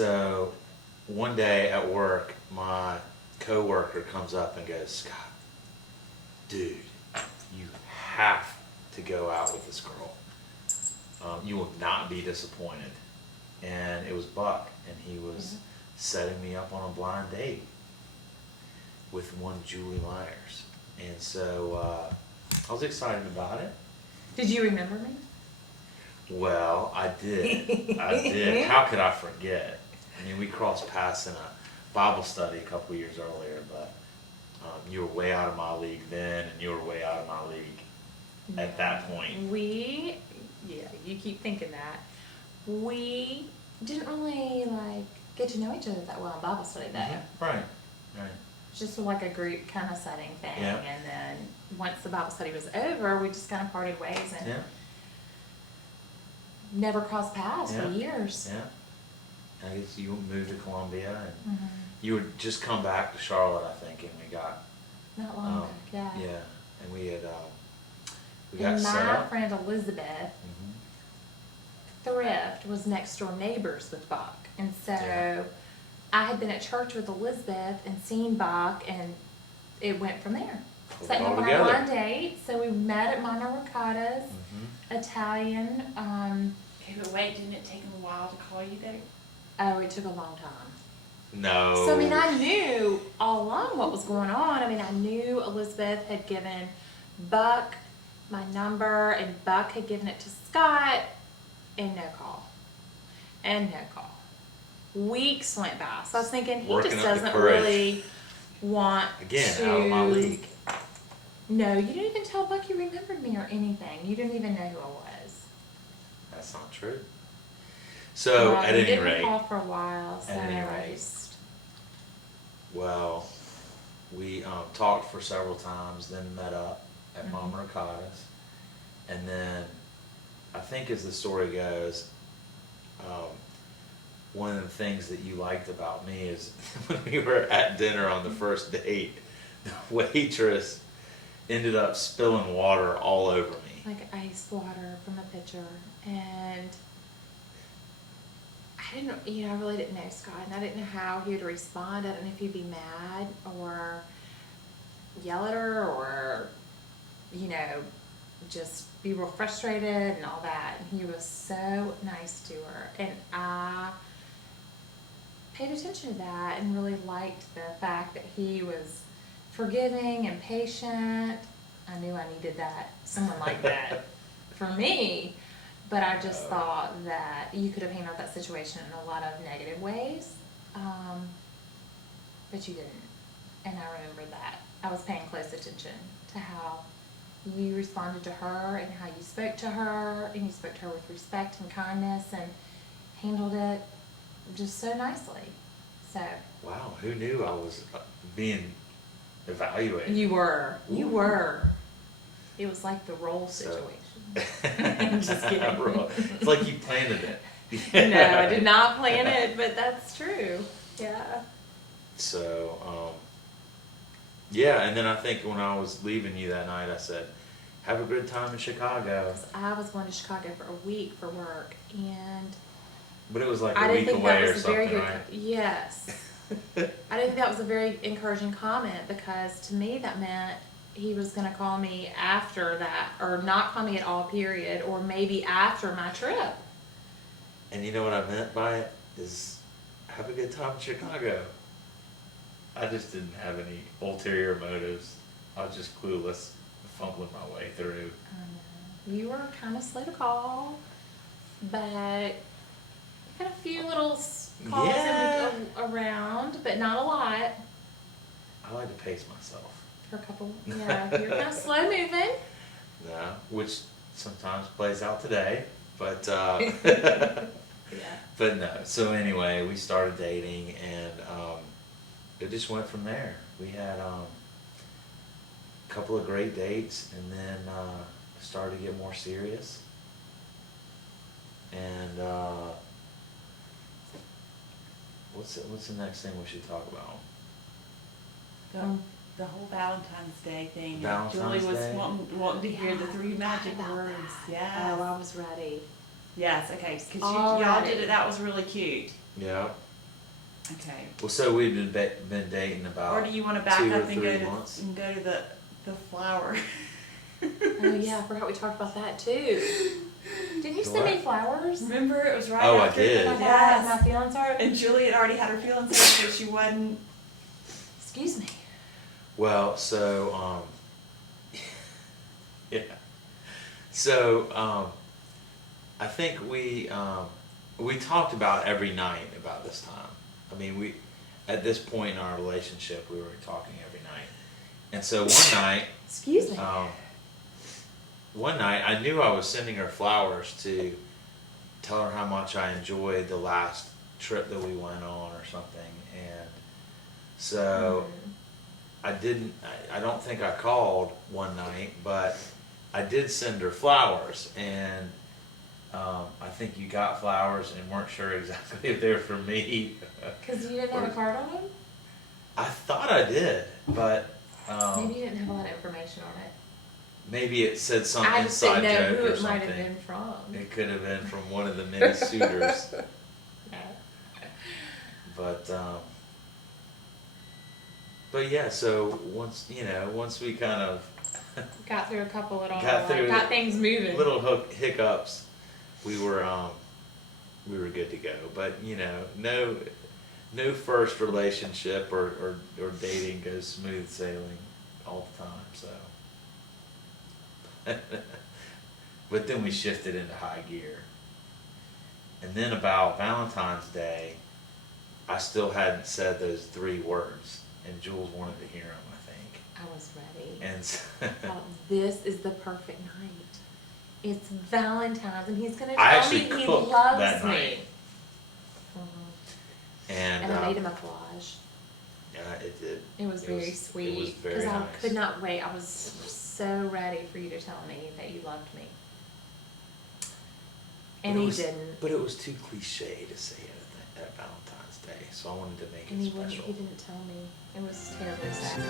so one day at work, my coworker comes up and goes, Scott, dude, you have to go out with this girl. You will not be disappointed. And it was Buck, and he was setting me up on a blind date with one Julie Myers. And so I was excited about it. Did you remember me? Well, I did. I did. How could I forget? I mean, we crossed paths in a Bible study a couple years earlier, but you were way out of my league then, and you were way out of my league at that point. You keep thinking that. We didn't really, get to know each other that well in Bible study, though. Mm-hmm. Right. Just like a group kind of setting thing. Yeah. And then once the Bible study was over, we just kind of parted ways and never crossed paths for years. Yeah. I guess you moved to Columbia, and you had just come back to Charlotte, I think, and we got... Not long back, yeah. Yeah, and we had... we got and set my up. friend Elizabeth, Thrift, was next door neighbors with Buck. And so I had been at church with Elizabeth and seen Buck, and it went from there. Setting up on a blind date. So we met at Mama Ricotta's, Italian. Okay, but wait, didn't it take him a while to call you there? Oh, it took a long time. No. So, I mean, I knew all along what was going on. I mean, I knew Elizabeth had given Buck my number, and Buck had given it to Scott, and no call. And no call. Weeks went by. So I was thinking, he Working just up the doesn't courage. really want Again, to... out of my league. No, you didn't even tell Buck you remembered me or anything. You didn't even know who I was. That's not true. So, at any didn't rate... call for a while, so At any I rate. just... Well, we talked for several times, then met up at Mama Ricotta's. And then, I think as the story goes, one of the things that you liked about me is when we were at dinner on the first date, the waitress ended up spilling water all over me. Like ice water from a pitcher. And I didn't, I really didn't know Scott, and I didn't know how he would respond. I didn't know if he'd be mad or yell at her or, just be real frustrated and all that. And he was so nice to her. And I paid attention to that and really liked the fact that he was forgiving and patient. I knew I needed that, someone like that for me. But I just thought that you could have handled that situation in a lot of negative ways. But you didn't. And I remember that. I was paying close attention to how you responded to her and how you spoke to her. And you spoke to her with respect and kindness and handled it just so nicely. So. Wow, who knew I was being evaluated? You were. You were. It was like the role situation. Just kidding. It's like you planted it. No, I did not plan it, but that's true. Yeah. So, yeah, and then I think when I was leaving you that night, I said, have a good time in Chicago. I was going to Chicago for a week for work, and But it was like I a didn't week think that away or was a very something, good. right? Yes. I didn't think that was a very encouraging comment, because to me that meant he was going to call me after that, or not call me at all, period, or maybe after my trip. And you know what I meant by it is have a good time in Chicago. I just didn't have any ulterior motives. I was just clueless, fumbling my way through. You were kind of slow to call, but had a few little calls around, but not a lot. I like to pace myself. For a couple, yeah, you're kind of slow moving. No, which sometimes plays out today, but Yeah. but no. So anyway, we started dating, and it just went from there. We had a couple of great dates, and then started to get more serious. And what's the next thing we should talk about? The whole Valentine's Day thing. Valentine's Julie was Day? wanting to hear the three magic about words. that. Yes. Oh, I was ready. Yes, okay. Because All y'all right. did it. That was really cute. Yeah. Okay. Well, so we've been dating about Or do you want to back 2 or up and 3 go months. to the flower? Oh yeah, I forgot we talked about that too. Didn't you The send me what? flowers? Remember, it was right Oh, I after. did. My dad, Yes. my feelings hurt. And Julie had already had her feelings hurt, so she wasn't. Excuse me. Well, so yeah. So I think we talked about every night about this time. I mean, we at this point in our relationship, we were talking every night. And so Excuse me. one night I knew I was sending her flowers to tell her how much I enjoyed the last trip that we went on or something. And so I don't think I called one night, but I did send her flowers, and I think you got flowers and weren't sure exactly if they were for me. Because you didn't have a card on them? I thought I did, but Maybe you didn't have a lot of information on it. maybe it said some I just inside didn't know joke who or it might have something. been from. It could have been from one of the many suitors, but yeah. So once we kind of Got through a couple little, Got things moving. little hiccups, we were good to go. But no first relationship or dating goes smooth sailing all the time. So, but then we shifted into high gear, and then about Valentine's Day, I still hadn't said those 3 words, and Jules wanted to hear them, I think. I was ready. And I thought, this is the perfect night. It's Valentine's, and he's going to I tell actually me he cooked loves that me. night. Mhm. and And I made him a collage. it did. It was very sweet. It was very Because I nice. could not wait. I was so ready for you to tell me that you loved me. And But it he was- didn't. But it was too cliche to say it at Valentine's Day, so I wanted to make And it he special. didn't tell me. It was terribly sad.